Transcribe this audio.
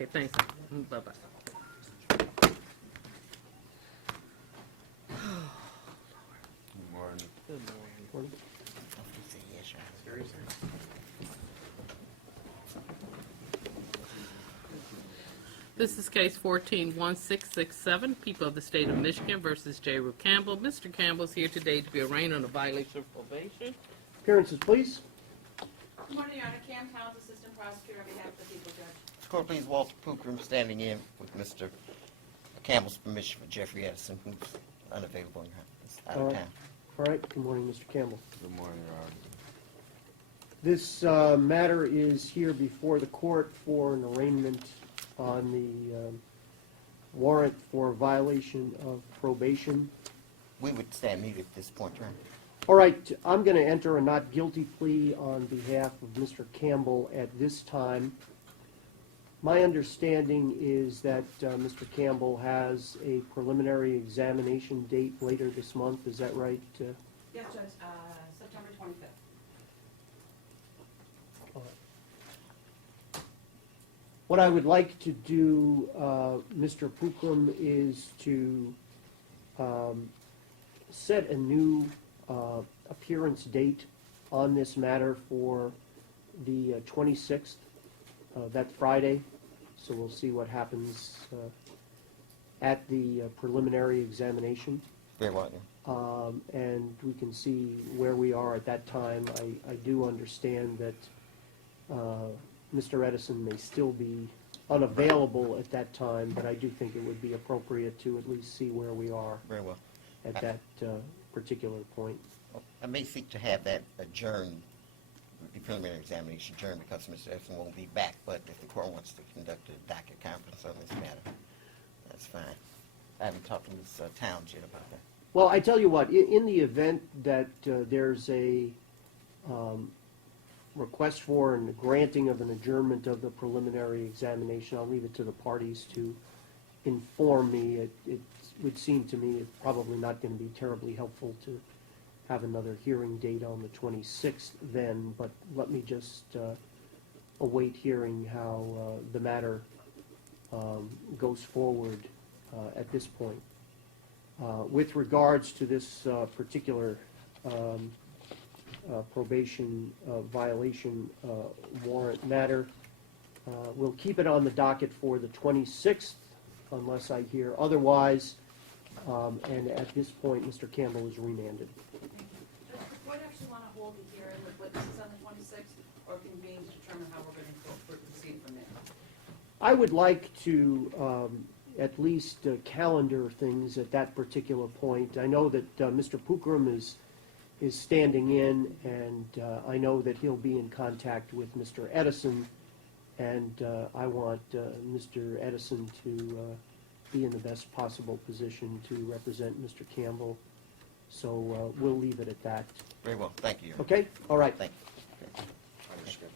Okay, thanks. Bye-bye. Good morning. Good morning. This is case 14-1667, People of the State of Michigan versus Jayru Campbell. Mr. Campbell's here today to be arraigned on a violation of probation. Appearances, please. Good morning, Your Honor. Cam Towns, Assistant Prosecutor on behalf of the people, Judge. Court, please, Walter Pookrum standing in with Mr. Campbell's permission for Jeffrey Edison, who's unavailable and is out of town. All right. Good morning, Mr. Campbell. Good morning, Your Honor. This matter is here before the court for an arraignment on the warrant for violation of probation. We would stand mute at this point, Your Honor. All right. I'm going to enter a not guilty plea on behalf of Mr. Campbell at this time. My understanding is that Mr. Campbell has a preliminary examination date later this month. Is that right? Yes, Judge. September 25th. What I would like to do, Mr. Pookrum, is to set a new appearance date on this matter for the 26th, that Friday. So we'll see what happens at the preliminary examination. Very well, yeah. And we can see where we are at that time. I do understand that Mr. Edison may still be unavailable at that time, but I do think it would be appropriate to at least see where we are Very well. at that particular point. I may seek to have that adjourned, the preliminary examination adjourned, because Mr. Edison won't be back, but if the court wants to conduct a docket conference on this matter, that's fine. I haven't talked to Ms. Towns yet about that. Well, I tell you what, in the event that there's a request for and granting of an adjournment of the preliminary examination, I'll leave it to the parties to inform me. It would seem to me it's probably not going to be terribly helpful to have another hearing date on the 26th then, but let me just await hearing how the matter goes forward at this point. With regards to this particular probation violation warrant matter, we'll keep it on the docket for the 26th unless I hear otherwise, and at this point Mr. Campbell is remanded. Does the court actually want to hold a hearing with witnesses on the 26th or convene to determine how we're going to proceed from there? I would like to at least calendar things at that particular point. I know that Mr. Pookrum is standing in, and I know that he'll be in contact with Mr. Edison, and I want Mr. Edison to be in the best possible position to represent Mr. Campbell. So we'll leave it at that. Very well. Thank you, Your Honor. Okay? All right. Thank you. Understood.